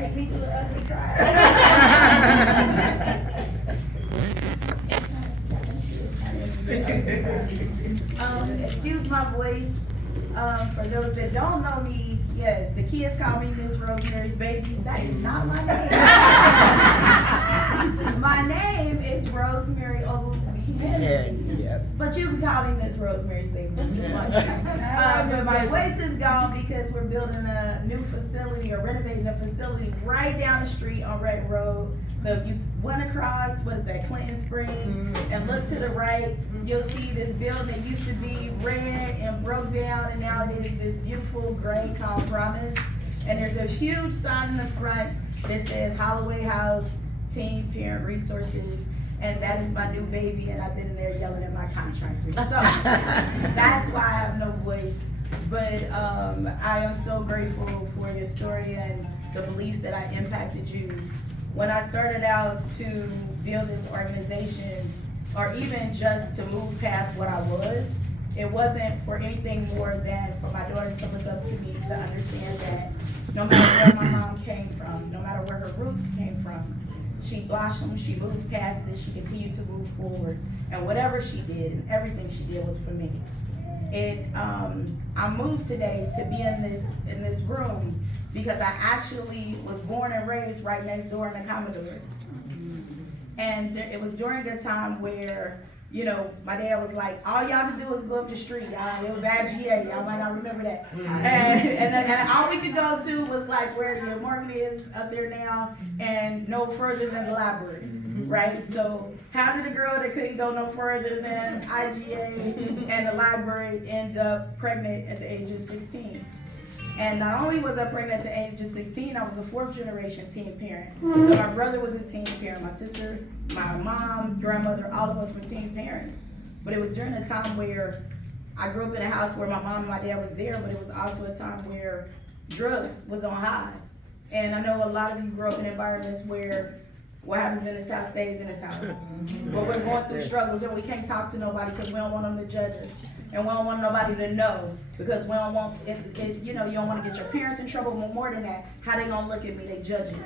make me do the ugly cry. Excuse my voice. For those that don't know me, yes, the kids call me Miss Rosemary's Babies. That is not my name. My name is Rosemary Oglesby. But you can call me Miss Rosemary's Babies if you want to. But my voice is gone because we're building a new facility or renovating a facility right down the street on Red Road. So if you went across, what is that, Clinton Springs, and look to the right, you'll see this building that used to be red and broke down, and now it is this beautiful gray called Promise. And there's a huge sign in the front that says Holloway House Teen Parent Resources, and that is my new baby, and I've been there yelling at my contractors. So that's why I have no voice. But I am so grateful for your story and the belief that I impacted you. When I started out to build this organization, or even just to move past what I was, it wasn't for anything more than for my daughter to look up to me, to understand that no matter where my mom came from, no matter where her roots came from, she blossomed, she moved past this, she continued to move forward, and whatever she did and everything she did was for me. I moved today to be in this room because I actually was born and raised right next door in the Commodores. And it was during a time where, you know, my dad was like, all y'all could do is go up the street. It was IGA, y'all might not remember that. And all we could go to was like where the market is up there now and no further than the library, right? So how did a girl that couldn't go no further than IGA and the library end up pregnant at the age of 16? And not only was I pregnant at the age of 16, I was a fourth generation teen parent. So my brother was a teen parent, my sister, my mom, grandmother, all of us were teen parents. But it was during a time where I grew up in a house where my mom and my dad was there, but it was also a time where drugs was on high. And I know a lot of you grew up in environments where what happens in this house stays in this house. But we're going through struggles and we can't talk to nobody because we don't want them to judge us. And we don't want nobody to know because we don't want, you know, you don't want to get your parents in trouble, but more than that, how they gonna look at me, they judge me.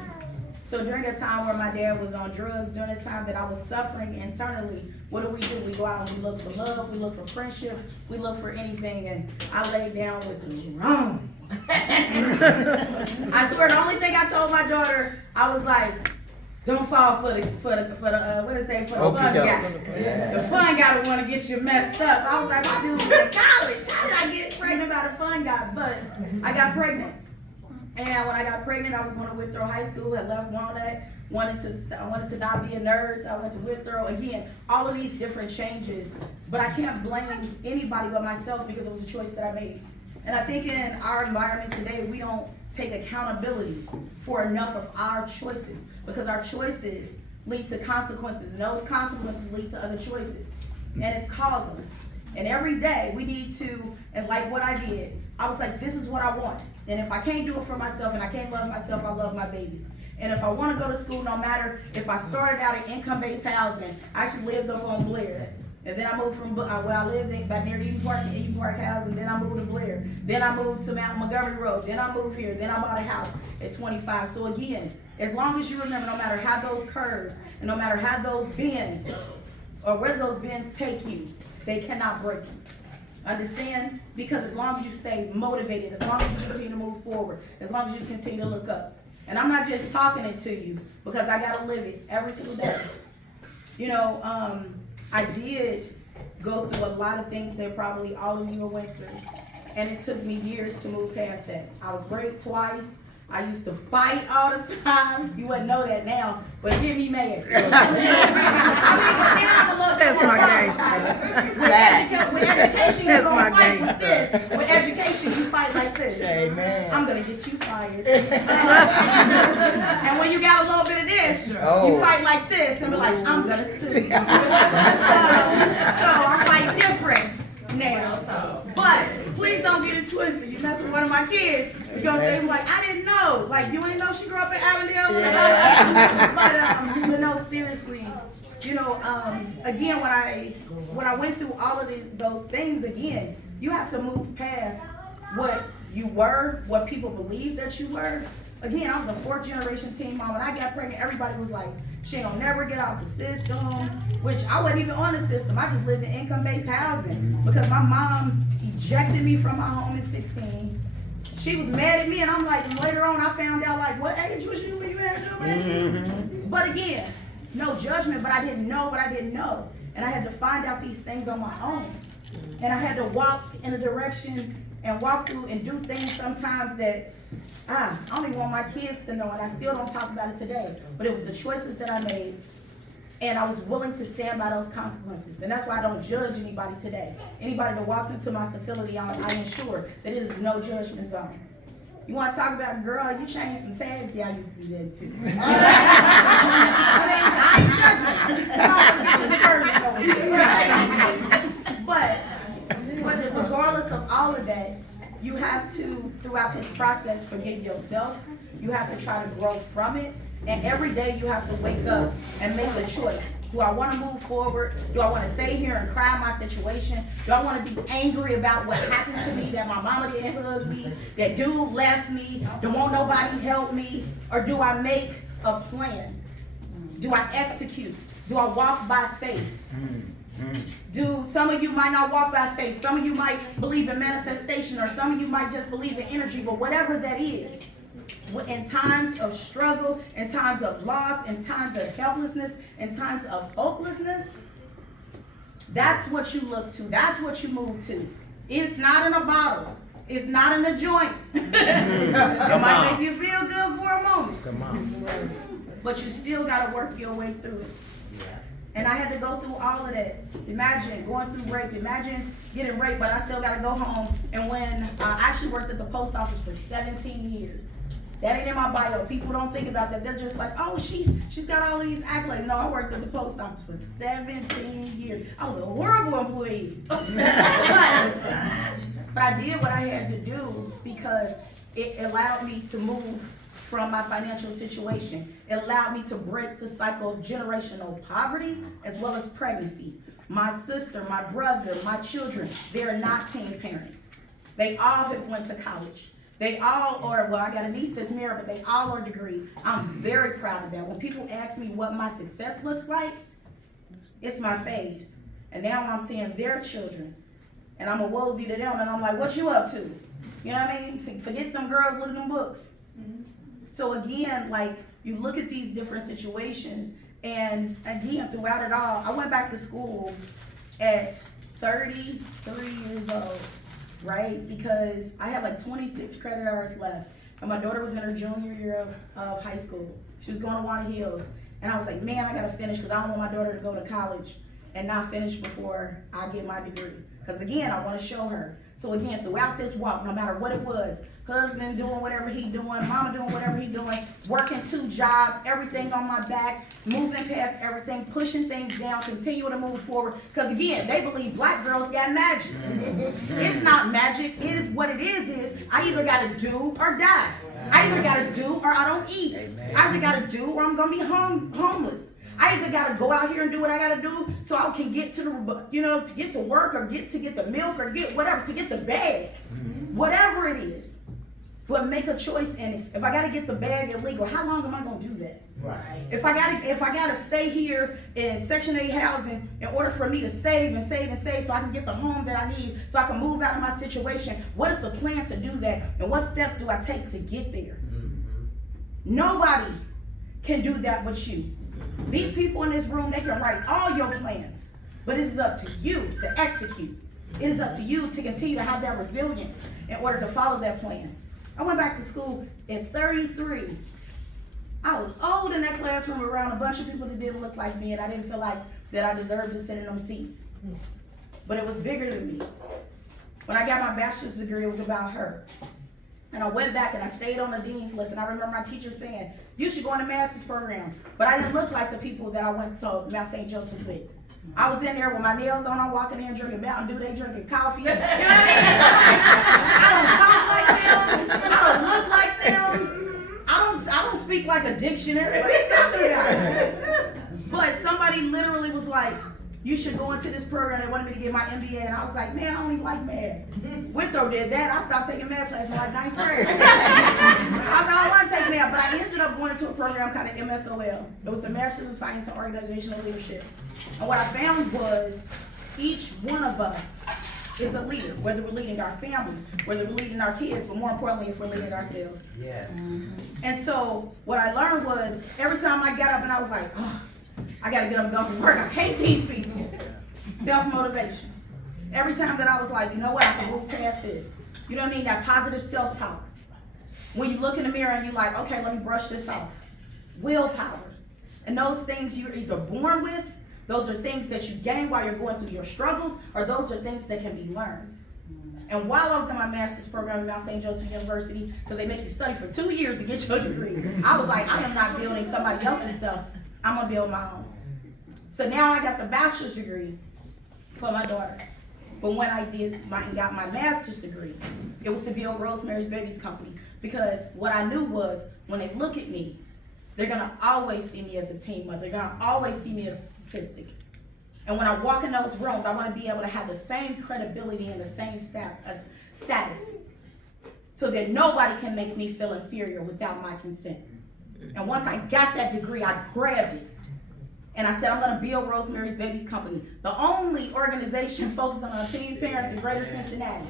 So during a time where my dad was on drugs, during a time that I was suffering internally, what do? We go out and we look for love, we look for friendship, we look for anything, and I laid down with the wrong. I swear the only thing I told my daughter, I was like, don't fall for the fun guy. The fun guy that want to get you messed up. I was like, my dude was in college. How did I get pregnant by the fun guy? But I got pregnant. And when I got pregnant, I was going to Withrow High School. I left Walnut. I wanted to not be a nurse. I went to Withrow. Again, all of these different changes. But I can't blame anybody but myself because it was a choice that I made. And I think in our environment today, we don't take accountability for enough of our choices, because our choices lead to consequences, and those consequences lead to other choices, and it's causal. And every day we need to, and like what I did, I was like, this is what I want. And if I can't do it for myself and I can't love myself, I love my baby. And if I want to go to school, no matter if I started out in income-based housing, I actually lived up on Blair. And then I moved from where I lived back near Eden Park housing. Then I moved to Blair. Then I moved to Mount Montgomery Road. Then I moved here. Then I bought a house at 25. So again, as long as you remember, no matter how those curves and no matter how those bends or where those bends take you, they cannot break you. Understand? Because as long as you stay motivated, as long as you continue to move forward, as long as you continue to look up. And I'm not just talking it to you because I got to live it every single day. You know, I did go through a lot of things that probably all of you went through. And it took me years to move past that. I was raped twice. I used to fight all the time. You wouldn't know that now, but it did me mad. That's my gangster. With education, you don't fight with this. With education, you fight like this. Amen. I'm going to get you fired. And when you got a little bit of this, you fight like this and be like, I'm going to sue you. So I fight different now. But please don't get it twisted. You mess with one of my kids, you're going to be like, I didn't know. Like, you ain't know she grew up in Avondale? But no, seriously. You know, again, when I went through all of those things, again, you have to move past what you were, what people believe that you were, again, I was a 4th generation teen mom. When I got pregnant, everybody was like, she ain't gonna never get out the system, which I wasn't even on the system. I just lived in income-based housing because my mom ejected me from my home at 16. She was mad at me, and I'm like, later on I found out, like, what age was you when you had your baby? But again, no judgment, but I didn't know what I didn't know. And I had to find out these things on my own. And I had to walk in a direction and walk through and do things sometimes that I don't even want my kids to know, and I still don't talk about it today. But it was the choices that I made, and I was willing to stand by those consequences. And that's why I don't judge anybody today. Anybody that walks into my facility, I ensure that it is no judgment zone. You want to talk about, girl, you changed some tags? Yeah, I used to do that too. I ain't judging. But regardless of all of that, you have to, throughout this process, forgive yourself. You have to try to grow from it. And every day you have to wake up and make a choice. Do I want to move forward? Do I want to stay here and cry my situation? Do I want to be angry about what happened to me, that my mama didn't hug me, that dude left me, don't want nobody help me? Or do I make a plan? Do I execute? Do I walk by faith? Some of you might not walk by faith. Some of you might believe in manifestation, or some of you might just believe in energy, but whatever that is, in times of struggle, in times of loss, in times of helplessness, in times of hopelessness, that's what you look to. That's what you move to. It's not in a bottle. It's not in a joint. It might make you feel good for a moment. Come on. But you still got to work your way through it. And I had to go through all of that. Imagine going through rape. Imagine getting raped, but I still got to go home. And when I actually worked at the post office for 17 years. That ain't in my bio. People don't think about that. They're just like, oh, she's got all these accolades. No, I worked at the post office for 17 years. I was a horrible employee. But I did what I had to do because it allowed me to move from my financial situation. It allowed me to break the cycle of generational poverty as well as pregnancy. My sister, my brother, my children, they're not teen parents. They all have went to college. They all are, well, I got a niece that's married, but they all are degree. I'm very proud of that. When people ask me what my success looks like, it's my faves. And now I'm seeing their children. And I'm a wozy to them, and I'm like, what you up to? You know what I mean? Forget them girls, look at them books. So again, like, you look at these different situations, and again, throughout it all, I went back to school at 33 years old, right? Because I had like 26 credit hours left, and my daughter was in her junior year of high school. She was going to Wanna Hills, and I was like, man, I gotta finish, because I don't want my daughter to go to college and not finish before I get my degree. Because again, I want to show her. So again, throughout this walk, no matter what it was, husband doing whatever he doing, mama doing whatever he doing, working 2 jobs, everything on my back, moving past everything, pushing things down, continue to move forward. Because again, they believe black girls got magic. It's not magic. It is what it is I either got to do or die. I either got to do or I don't eat. I either got to do or I'm going to be homeless. I either got to go out here and do what I got to do so I can get to the, to get to work, or get the milk, or get whatever, to get the bag. Whatever it is. But make a choice in it. If I got to get the bag illegal, how long am I going to do that? Right. If I got to stay here in Section 8 housing in order for me to save and save and save so I can get the home that I need, so I can move out of my situation, what is the plan to do that? And what steps do I take to get there? Nobody can do that but you. These people in this room, they can write all your plans, but it is up to you to execute. It is up to you to continue to have that resilience in order to follow that plan. I went back to school at 33. I was old in that classroom around a bunch of people that didn't look like me, and I didn't feel like that I deserved to sit in them seats. But it was bigger than me. When I got my bachelor's degree, it was about her. And I went back and I stayed on the dean's list, and I remember my teacher saying, you should go in the master's program. But I didn't look like the people that I went to Mount St. Joseph with. I was in there with my nails on, I'm walking in drinking Mountain Dew, they drinking coffee. You know what I mean? I don't talk like them, I don't look like them, I don't speak like a dictionary. What are you talking about? But somebody literally was like, you should go into this program. They wanted me to get my MBA, and I was like, man, I don't even like math. Withrow did that. I stopped taking math class in like 9th grade. I was like, I don't want to take went to a program called the MSOL. It was the Master's of Science in Organizational Leadership. And what I found was each one of us is a leader, whether we're leading our family, whether we're leading our kids, but more importantly, if we're leading ourselves. Yes. And so what I learned was every time I got up and I was like, oh, I gotta get up and go to work. I hate these people. Self-motivation. Every time that I was like, you know what, I can move past this. You know what I mean? That positive self-talk. When you look in the mirror and you're like, okay, let me brush this off. Willpower. And those things you're either born with, those are things that you gain while you're going through your struggles, or those are things that can be learned. And while I was in my master's program at Mount St. Joseph University, because they make you study for 2 years to get your degree, I was like, I am not building somebody else's stuff. I'm going to build my own. So now I got the bachelor's degree for my daughter. But when I got my master's degree, it was to build Rosemary's Babies Company. Because what I knew was when they look at me, they're going to always see me as a teen mother. They're going to always see me as a statistic. And when I walk in those rooms, I want to be able to have the same credibility and the same status so that nobody can make me feel inferior without my consent. And once I got that degree, I grabbed it. And I said, I'm going to build Rosemary's Babies Company, the only organization focusing on teen parents in Greater Cincinnati.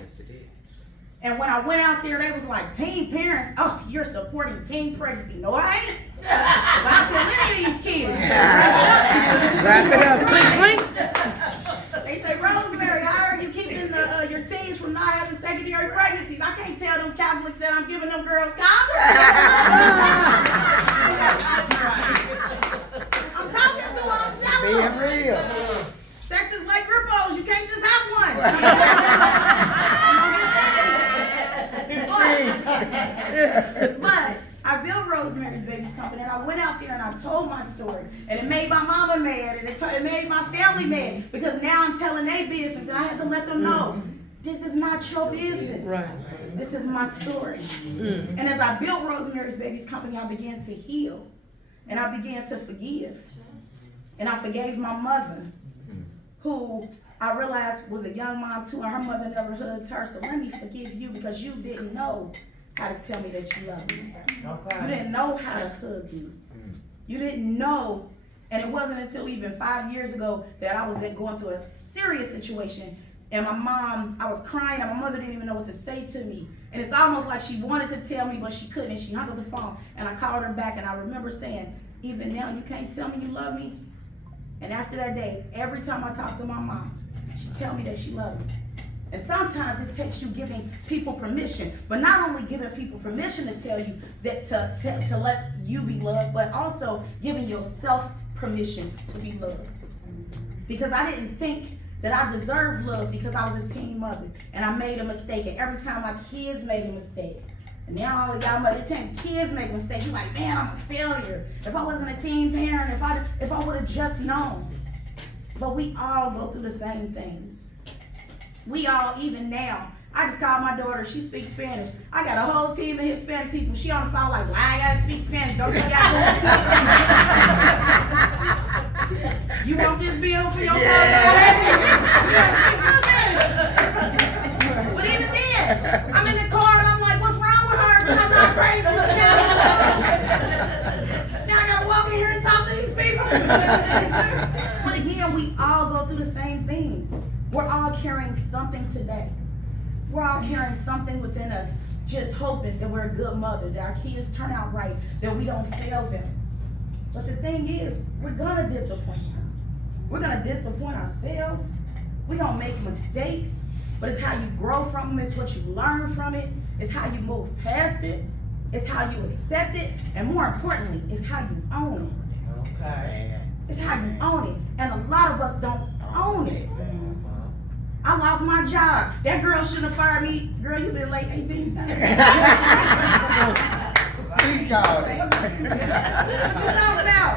And when I went out there, they was like, teen parents? Oh, you're supporting teen pregnancy. No, I ain't. I tell any of these kids. Wrap it up. Clink, They say, Rosemary, how are you keeping your teens from not having secondary pregnancies? I can't tell them Catholics that I'm giving them girls condoms. I'm talking to them, I'm telling them. being real. Sex is like ripples, you can't just have one. But I built Rosemary's Babies Company, and I went out there and I told my story, and it made my mama mad, and it made my family mad, because now I'm telling their business, and I had to let them know, this is not your business. Right. This is my story. And as I built Rosemary's Babies Company, I began to heal, and I began to forgive, and I forgave my mother, who I realized was a young mom too, and her mother never hugged her, so let me forgive you because you didn't know how to tell me that you love me. You didn't know how to hug me. You didn't know, and it wasn't until even 5 years ago that I was going through a serious situation, and my mom, I was crying, and my mother didn't even know what to say to me. And it's almost like she wanted to tell me, but she couldn't, and she hung up the phone, and I called her back, and I remember saying, even now, you can't tell me you love me? And after that day, every time I talk to my mom, she tell me that she loves me. And sometimes it takes you giving people permission, but not only giving people permission to tell you that to let you be loved, but also giving yourself permission to be loved. Because I didn't think that I deserved love because I was a teen mother and I made a mistake, and every time my kids made a mistake. And now I got mother telling kids make a mistake. You're like, man, I'm a failure. If I wasn't a teen parent, if I would have just known. But we all go through the same things. We all, even now, I just called my daughter, she speaks Spanish. I got a whole team of Hispanic people. She on the phone like, why I gotta speak Spanish? Don't you gotta You want this bill for your father? You gotta speak some Spanish. But even then, I'm in the car and I'm like, what's wrong with her? Because I'm not crazy. Now I gotta walk in here and talk to these people. But again, we all go through the same things. We're all carrying something today. We're all carrying something within us, just hoping that we're a good mother, that our kids turn out right, that we don't fail them. But the thing is, we're gonna disappoint them. We're gonna disappoint ourselves. We're gonna make mistakes, but it's how you grow from them, it's what you learn from it, it's how you move past it, it's how you accept it, and more importantly, it's how you own it. Okay. It's how you own it, and a lot of us don't own it. I lost my job. That girl shouldn't have fired me. Girl, you've been late 18 times. What you call it? What you talking about?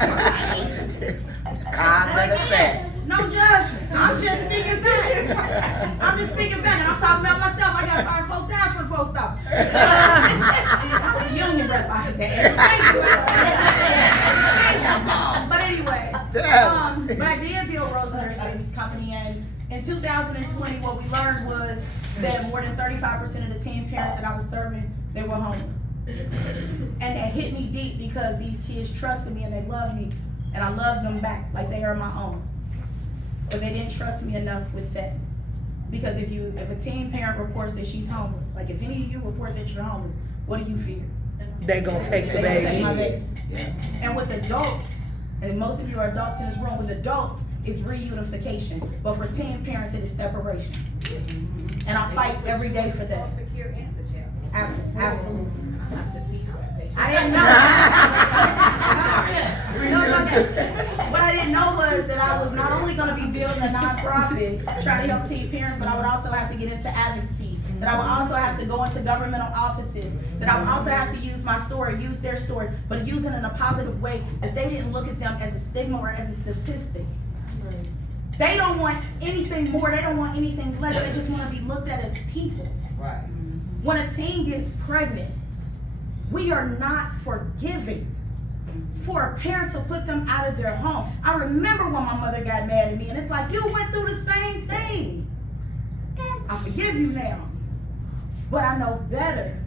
Cause and effect. No judgment. I'm just speaking facts. I'm just speaking facts. And I'm talking about myself. I got fired 4 times for the post office. I was a union rep. I had that. But anyway, but I did build Rosemary's Babies Company, and in 2020, what we learned was that more than 35% of the teen parents that I was serving, they were homeless. And they that hit me deep because these kids trusted me and they loved me, and I loved them back like they are my own. But they didn't trust me enough with that. Because if a teen parent reports that she's homeless, like if any of you report that you're homeless, what do you fear? They gonna take the They gonna take my baby. baby. And with adults, and most of you are adults in this room, with adults, it's reunification. But for teen parents, it is separation. And I fight every day for that. Absolutely. I didn't know. What I didn't know was that I was not only going to be building a nonprofit, trying to help teen parents, but I would also have to get into advocacy. That I would also have to go into governmental offices. That I would also have to use my story, use their story, but use it in a positive way. That they didn't look at them as a stigma or as a statistic. They don't want anything more. They don't want anything less. They just want to be looked at as people. Right. When a teen gets pregnant, we are not forgiving for a parent to put them out of their home. I remember when my mother got mad at me, and it's like, you went through the same thing. I forgive you now, but I know better.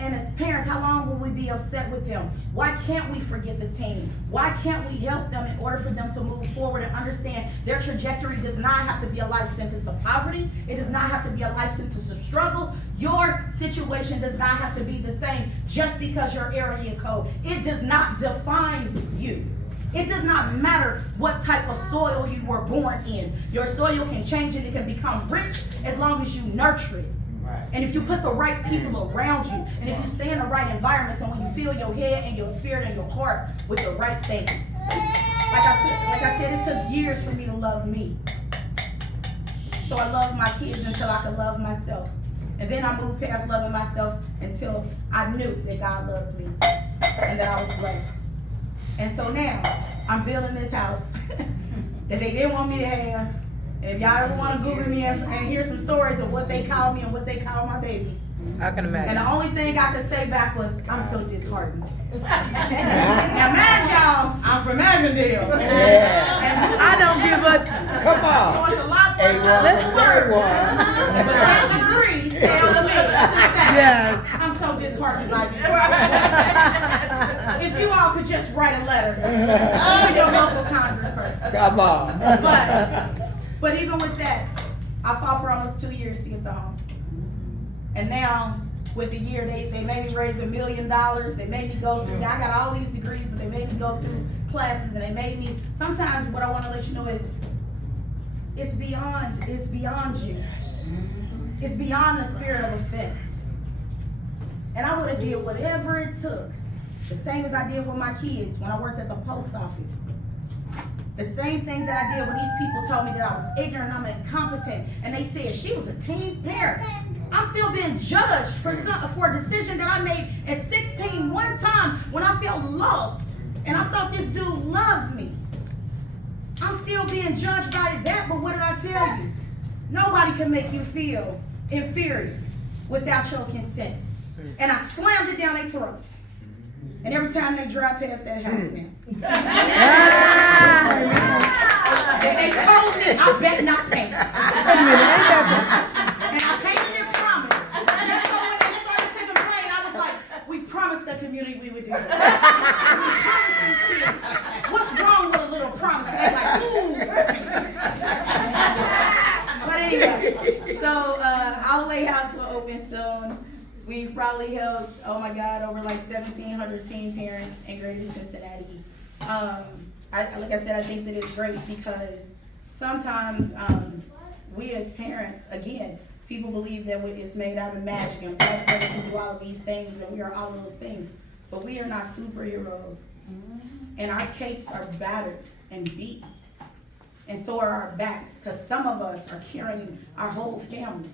And as parents, how long will we be upset with them? Why can't we forget the teen? Why can't we help them in order for them to move forward and understand their trajectory does not have to be a life sentence of poverty. It does not have to be a life sentence of struggle. Your situation does not have to be the same just because your area code. It does not define you. It does not matter what type of soil you were born in. Your soil can change and it can become rich as long as you nurture it. And if you put the right people around you, and if you stay in the right environment, so when you fill your head and your spirit and your heart with the right things. Like I said, it took years for me to love me. So I loved my kids until I could love myself. And then I moved past loving myself until I knew that God loved me and that I was blessed. And so now, I'm building this house that they didn't want me to have. And if y'all ever want to Google me and hear some stories of what they call me and what they call my babies. I can imagine. And the only thing I could say back was, I'm so disheartened. Now mind y'all, I'm from Avondale. Yeah. I don't give a, come on. So it's a lot more Let's words. But that degree tells me to say, Yes. I'm so disheartened by this. If you all could just write a letter to your local congressperson. Come on. But even with that, I fought for almost 2 years to get the home. And now, with the year, they made me raise $1 million. They made me go through, I got all these degrees, but they made me go through classes, and they made me, sometimes what I want to let you know is, it's beyond you. It's beyond the spirit of offense. And I would have did whatever it took, the same as I did with my kids when I worked at the post office. The same thing that I did when these people told me that I was ignorant, I'm incompetent, and they said she was a teen parent. I'm still being judged for a decision that I made at 16 one time when I felt lost, and I thought this dude loved me. I'm still being judged by that, but what did I tell you? Nobody can make you feel inferior without your consent. And I slammed it down their throats. And every time they drive past that house now. They told me I bet not pay. And I painted their promise. Just so when they started to complain, I was like, we promised the community we would do that. We promised these kids. What's wrong with a little promise? And they're like, ooh. But anyway, so Holloway House will open soon. We've probably helped, oh my God, over like 1,700 teen parents in Greater Cincinnati. Like I said, I think that it's great because sometimes we as parents, again, people believe that it's made out of magic and black brothers can do all of these things and we are all of those things. But we are not superheroes. And our capes are battered and beat. And so are our backs, because some of us are carrying our whole family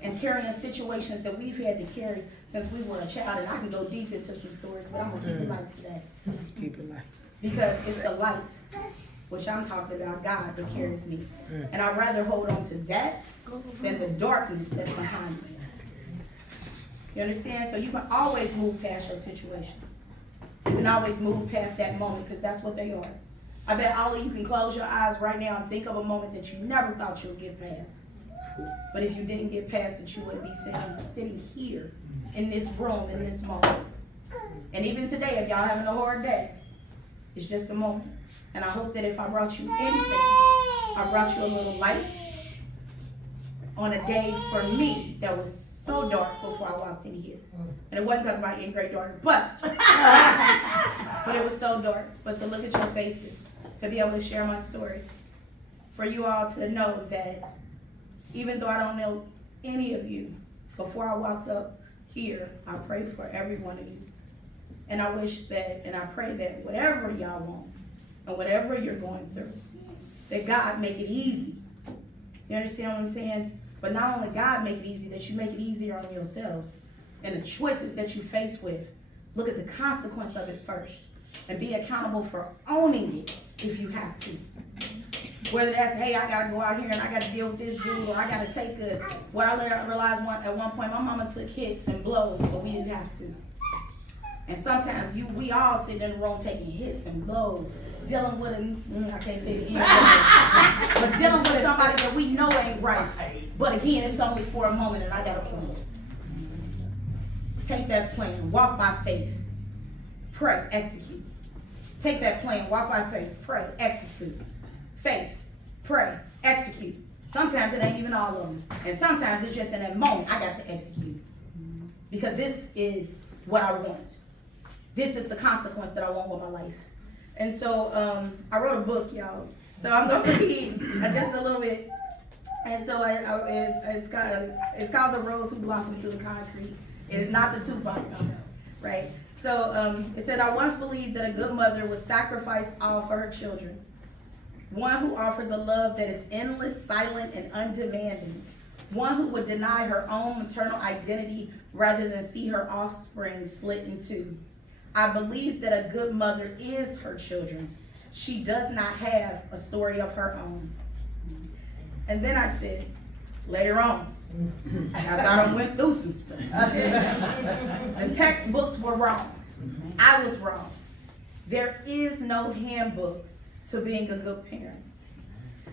and carrying situations that we've had to carry since we were a child. And I can go deep into some stories, but I'm going to keep it light today. Keep it light. Because it's the light, which I'm talking about, God, that carries me. And I'd rather hold on to that than the darkness that's behind me. You understand? So you can always move past your situation. You can always move past that moment, because that's what they are. I bet all of you can close your eyes right now and think of a moment that you never thought you would get past. But if you didn't get past it, you wouldn't be sitting here in this room in this moment. And even today, if y'all having a hard day, it's just a moment. And I hope that if I brought you anything, I brought you a little light on a day for me that was so dark before I walked in here. And it wasn't because of my great daughter, but it was so dark. But to look at your faces, to be able to share my story, for you all to know that even though I don't know any of you, before I walked up here, I prayed for every one of you. And I wish that, and I pray that whatever y'all want, and whatever you're going through, that God make it easy. You understand what I'm saying? But not only God make it easy, that you make it easier on yourselves. And the choices that you face with, look at the consequence of it first. And be accountable for owning it if you have to. Whether that's, hey, I got to go out here and I got to deal with this dude, or I got to take what I realized at one point, my mama took hits and blows, so we didn't have to. And sometimes we all sit in the room taking hits and blows, dealing with I can't say it again, but dealing with somebody that we know ain't right. But again, it's only for a moment, and I got a plan. Take that plan, walk by faith, pray, execute. Take that plan, walk by faith, pray, execute. Faith, pray, execute. Sometimes it ain't even all of them. And sometimes it's just in that moment, I got to execute. Because this is what I want. This is the consequence that I want with my life. And so I wrote a book, y'all. So I'm going to read just a little bit. And so it's called The Rose Who Blossomed Through the Concrete. It is not the Tupac song, right? So it said, I once believed that a good mother would sacrifice all for her children. One who offers a love that is endless, silent, and undemanding. One who would deny her own maternal identity rather than see her offspring split in two. I believe that a good mother is her children. She does not have a story of her own. And then I said, later on, after I done went through some stuff, the textbooks were wrong. I was wrong. There is no handbook to being a good parent.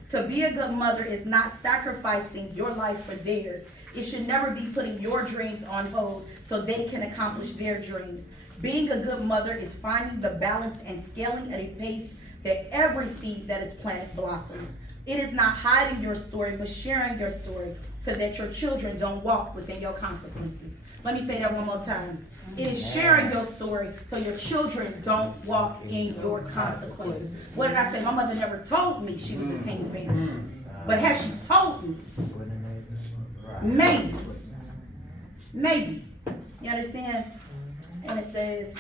To be a good mother is not sacrificing your life for theirs. It should never be putting your dreams on hold so they can accomplish their dreams. Being a good mother is finding the balance and scaling at a pace that every seed that is planted blossoms. It is not hiding your story, but sharing your story so that your children don't walk within your consequences. Let me say that one more time. It is sharing your story so your children don't walk in your consequences. What did I say? My mother never told me she was a teen parent. But has she told me? Maybe. Maybe. You understand? And it says,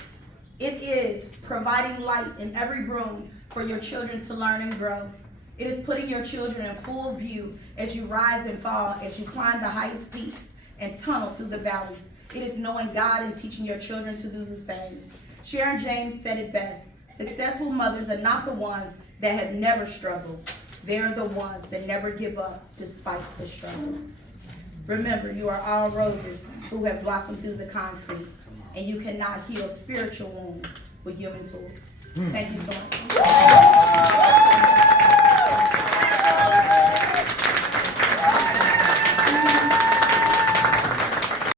it is providing light in every room for your children to learn and grow. It is putting your children in full view as you rise and fall, as you climb the highest peaks and tunnel through the valleys. It is knowing God and teaching your children to do the same. Sharon James said it best. Successful mothers are not the ones that have never struggled. They're the ones that never give up despite the struggles. Remember, you are all roses who have blossomed through the concrete, and you cannot heal spiritual wounds with human tools. Thank you so much.